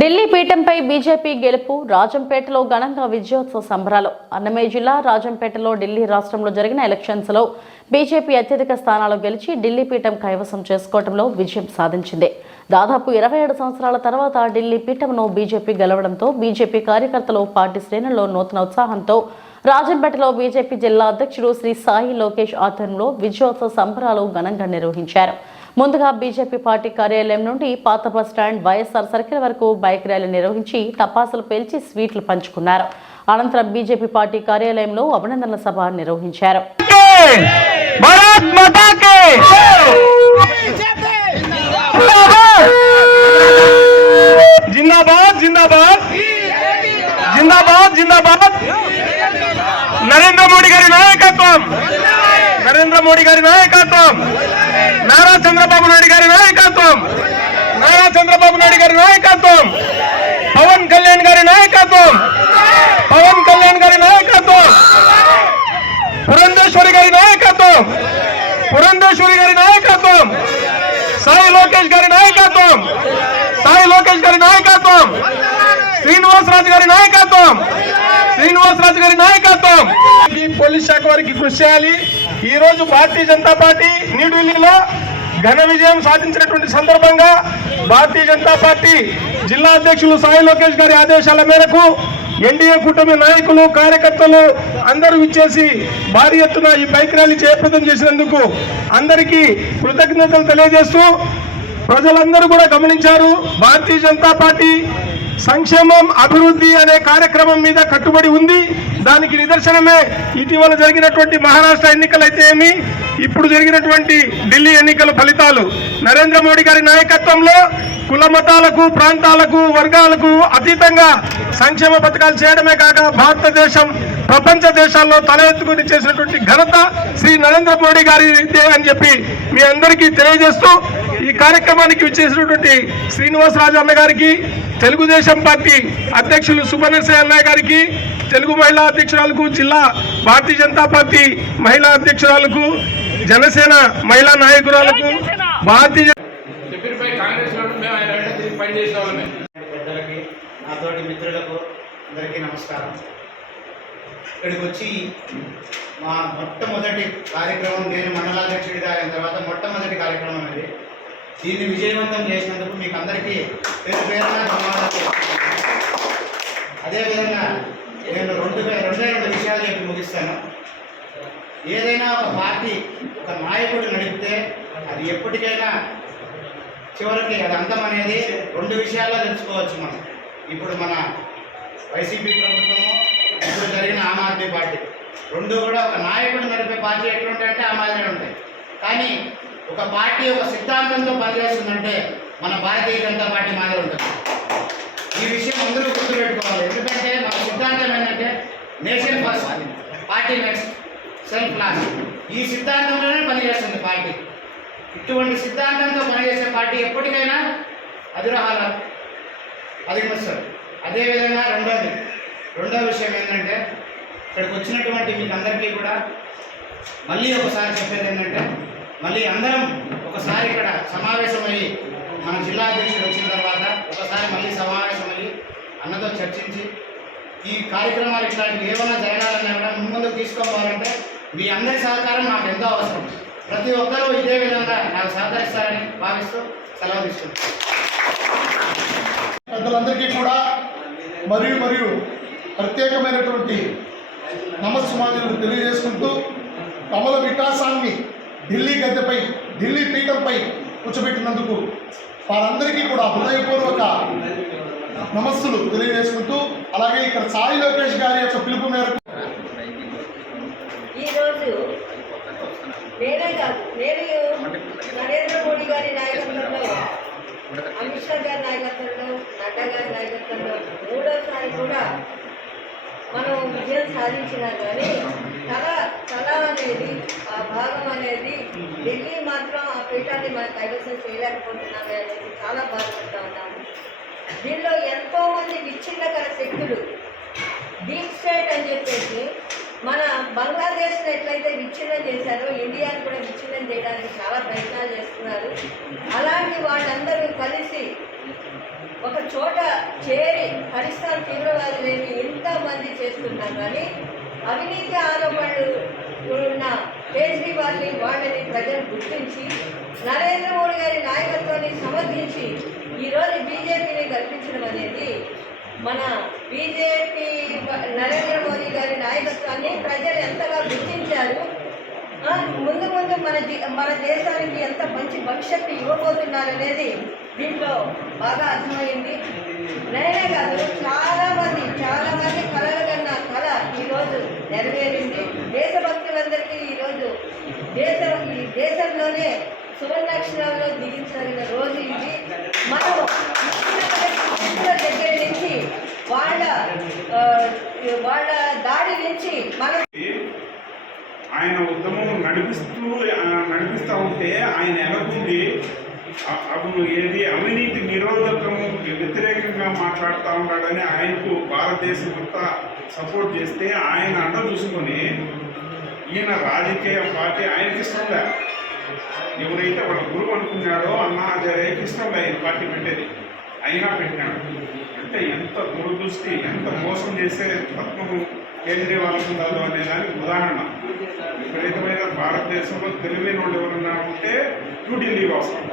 Delhi పీఠంపై BJP గెలుపు రాజంపేటలో ఘనంగా విజయోత్సవ సంబరాలు. అన్నమయ్య జిల్లా రాజంపేటలో ఢిల్లీ రాష్ట్రంలో జరిగిన ఎలక్షన్స్లో బీజేపీ అత్యధిక స్థానాలు గెలిచి ఢిల్లీ పీఠం కైవసం చేసుకోవడంలో విజయం సాధించింది. దాదాపు ఇరవై ఏడు సంవత్సరాల తర్వాత ఢిల్లీ పీఠంను బీజేపీ గెలవడంతో బీజేపీ కార్యకర్తలు పార్టీ శ్రేణుల్లో నూతన ఉత్సాహంతో రాజంపేటలో బీజేపీ జిల్లా అధ్యక్షుడు శ్రీ సాయి లోకేష్ ఆధ్వర్యంలో విజయోత్సవ సంబరాలు ఘనంగా నిర్వహించారు. ముందుగా బీజేపీ పార్టీ కార్యాలయం నుండి పాత బస్ స్టాండ్ వైఎస్ఆర్ సర్కిల్ వరకు బైక్ ర్యాలీ నిర్వహించి తపాసులు పేల్చి స్వీట్లు పంచుకున్నారు. అనంతరం బీజేపీ పార్టీ కార్యాలయంలో అభినందనల సభ నిర్వహించారు. నరేంద్ర మోడీ గారి నాయకత్వం! నరేంద్ర మోడీ గారి నాయకత్వం! నారా చంద్రబాబు నాయుడు గారి నాయకత్వం నారా చంద్రబాబు నాయుడు గారి నాయకత్వం పవన్ కళ్యాణ్ గారి నాయకత్వం పవన్ కళ్యాణ్ గారి నాయకత్వం పురంధేశ్వరి గారి నాయకత్వం పురంధేశ్వరి గారి నాయకత్వం సాయి లోకేష్ గారి నాయకత్వం సాయి లోకేష్ గారి నాయకత్వం శ్రీనివాసరాజు గారి నాయకత్వం శ్రీనివాసరాజు గారి నాయకత్వం పోలీస్ శాఖ వారికి కృషి చేయాలి ఈ రోజు భారతీయ జనతా పార్టీ న్యూఢిల్లీలో ఘన విజయం సాధించినటువంటి సందర్భంగా భారతీయ జనతా పార్టీ జిల్లా అధ్యక్షులు సాయి లోకేష్ గారి ఆదేశాల మేరకు ఎన్డీఏ కూటమి నాయకులు కార్యకర్తలు అందరూ ఇచ్చేసి భారీ ఎత్తున ఈ బైక్ ర్యాలీ జయప్రదం చేసినందుకు అందరికీ కృతజ్ఞతలు తెలియజేస్తూ ప్రజలందరూ కూడా గమనించారు. భారతీయ జనతా పార్టీ సంక్షేమం అభివృద్ధి అనే కార్యక్రమం మీద కట్టుబడి ఉంది. దానికి నిదర్శనమే ఇటీవల జరిగినటువంటి మహారాష్ట్ర ఎన్నికలైతే ఏమి ఇప్పుడు జరిగినటువంటి ఢిల్లీ ఎన్నికల ఫలితాలు. నరేంద్ర మోడీ గారి నాయకత్వంలో కుల మతాలకు ప్రాంతాలకు వర్గాలకు అతీతంగా సంక్షేమ పథకాలు చేయడమే కాక భారతదేశం ప్రపంచ దేశాల్లో తల ఎత్తుకుని చేసినటువంటి ఘనత శ్రీ నరేంద్ర మోడీ గారి అని చెప్పి మీ అందరికీ తెలియజేస్తూ ఈ కార్యక్రమానికి విచ్చేసినటువంటి శ్రీనివాసరాజు అన్న గారికి తెలుగుదేశం పార్టీ అధ్యక్షులు సుబ్బనరసయ్య అన్నయ్య గారికి తెలుగు మహిళా అధ్యక్షురాలకు జిల్లా భారతీయ జనతా పార్టీ మహిళా అధ్యక్షురాలకు జనసేన మహిళా నాయకురాలకు భారతీయ నాతోటి మిత్రులకు అందరికీ నమస్కారం. ఇక్కడికి వచ్చి మా మొట్టమొదటి కార్యక్రమం నేను మండలాధ్యక్షుడిగా అయిన తర్వాత మొట్టమొదటి కార్యక్రమం ఇది దీన్ని విజయవంతం చేసినందుకు మీకు అందరికీ పేరు పేరున ధన్యవాదాలు అదేవిధంగా నేను రెండు రెండే రెండు విషయాలు చెప్పి ముగిస్తాను. ఏదైనా ఒక పార్టీ ఒక నాయకుడు నడిపితే అది ఎప్పటికైనా చివరికి అది అంతం అనేది రెండు విషయాల్లో తెలుసుకోవచ్చు మనం. ఇప్పుడు మన వైసీపీ ప్రభుత్వము ఇప్పుడు జరిగిన ఆమ్ ఆద్మీ పార్టీ. రెండు కూడా ఒక నాయకుడు నడిపే పార్టీ ఎట్లుంటాయంటే ఆ మాదిరి ఉంటాయి. కానీ ఒక పార్టీ ఒక సిద్ధాంతంతో పనిచేస్తుందంటే మన భారతీయ జనతా పార్టీ మాదిరి ఉంటుంది. ఈ విషయం అందరూ గుర్తుపెట్టుకోవాలి. ఎందుకంటే మన సిద్ధాంతం ఏంటంటే nation first party next self last ఈ సిద్ధాంతంలోనే పనిచేస్తుంది పార్టీ. ఇటువంటి సిద్ధాంతంతో పనిచేసే పార్టీ ఎప్పటికైనా అధిరహాల అధిగమిస్తారు అదేవిధంగా రెండోది. రెండో విషయం ఏంటంటే ఇక్కడికి వచ్చినటువంటి మీకు అందరికీ కూడా మళ్ళీ ఒకసారి చెప్పేది ఏంటంటే మళ్ళీ అందరం ఒకసారి ఇక్కడ సమావేశమయ్యి మన జిల్లా అధ్యక్షుడు వచ్చిన తర్వాత ఒకసారి మళ్ళీ సమావేశమయ్యి అన్నతో చర్చించి ఈ కార్యక్రమాలు ఇట్లాంటివి ఏమైనా జరగాలన్నా కూడా ముందుకు తీసుకోవాలంటే మీ అందరి సహకారం నాకు ఎంతో అవసరం. ప్రతి ఒక్కరూ ఇదే విధంగా నాకు సహకరిస్తారని భావిస్తూ సెలవు తీసుకుంటాను పెద్దలందరికీ కూడా మరియు మరియు ప్రత్యేకమైనటువంటి నమస్సుమాజులు తెలియజేసుకుంటూ కమల వికాసాన్ని ఢిల్లీ గద్దెపై ఢిల్లీ పీఠంపై కూర్చోబెట్టినందుకు వారందరికీ కూడా హృదయపూర్వక నమస్సులు తెలియజేసుకుంటూ అలాగే ఇక్కడ సాయి లోకేష్ గారి యొక్క పిలుపు మేరకు ఈరోజు నేనే కాదు నేను నరేంద్ర మోడీ గారి నాయకత్వంలో అమిత్ షా గారి నాయకత్వంలో నడ్డా గారి నాయకత్వంలో మూడోసారి కూడా మనం విజయం సాధించినా కానీ కళ కళ అనేది ఆ భాగం అనేది ఢిల్లీ మాత్రం ఆ పీఠాన్ని మనం కైవసం చేయలేకపోతున్నామే అనేది చాలా బాధపడుతూ ఉన్నాము దీనిలో ఎంతో మంది విచ్ఛిన్నకర శక్తులు డీప్ స్టేట్ అని చెప్పేసి మన బంగ్లాదేశ్ని ఎట్లయితే విచ్ఛిన్నం చేశారో ఇండియాని కూడా విచ్ఛిన్నం చేయడానికి చాలా ప్రయత్నాలు చేస్తున్నారు. అలాంటి వాళ్ళందరూ కలిసి ఒక చోట చేరి ఖలిస్తాన్ తీవ్రవాదులేమి ఎంతమంది చేస్తున్నారు. కానీ అవినీతి ఆరోపణలు ఉన్న కేజ్రీవాల్ని వాళ్ళని ప్రజలు గుర్తించి నరేంద్ర మోడీ గారి నాయకత్వాన్ని సమర్థించి ఈరోజు బీజేపీని కల్పించడం అనేది మన బీజేపీ నరేంద్ర మోదీ గారి నాయకత్వాన్ని ప్రజలు ఎంతగా గుర్తించారు? ముందు ముందు మన మన దేశానికి ఎంత మంచి భవిష్యత్తు ఇవ్వబోతున్నారనేది దీంట్లో బాగా అర్థమైంది. నేనే కాదు చాలామంది చాలామంది కళలు కన్నా కళ ఈరోజు నెరవేరింది. దేశభక్తులందరికీ ఈరోజు దేశం ఈ దేశంలోనే సువర్ణాక్షరాల్లో దిగించగలిగిన రోజు ఇది. మనం దగ్గర నుంచి వాళ్ళ వాళ్ళ దాడి నుంచి మనం ఆయన ఉద్యమం నడిపిస్తూ నడిపిస్తూ ఉంటే ఆయన ఎలాగుంది అ- అప్పుడు ఏది? అవినీతి నిరోధకము వ్యతిరేకంగా మాట్లాడుతూ ఉన్నాడని ఆయనకు భారతదేశం అంతా సపోర్ట్ చేస్తే ఆయన అండ చూసుకొని ఈయన రాజకీయ పార్టీ ఆయనకి ఇష్టంలే ఎవరైతే వాళ్ళ గురువు అనుకున్నాడో అన్న ఆచార్యకి ఇష్టంగా ఆయన పార్టీ పెట్టేది. అయినా పెట్టినాడు అంటే ఎంత దురదృష్టి ఎంత మోసం చేసే తత్వం కేజ్రీవాల్ ఉందో అనే దానికి ఉదాహరణ. విపరీతమైన భారతదేశంలో తెలివైన వాళ్ళు ఎవరన్నా ఉంటే న్యూఢిల్లీ అవసరం.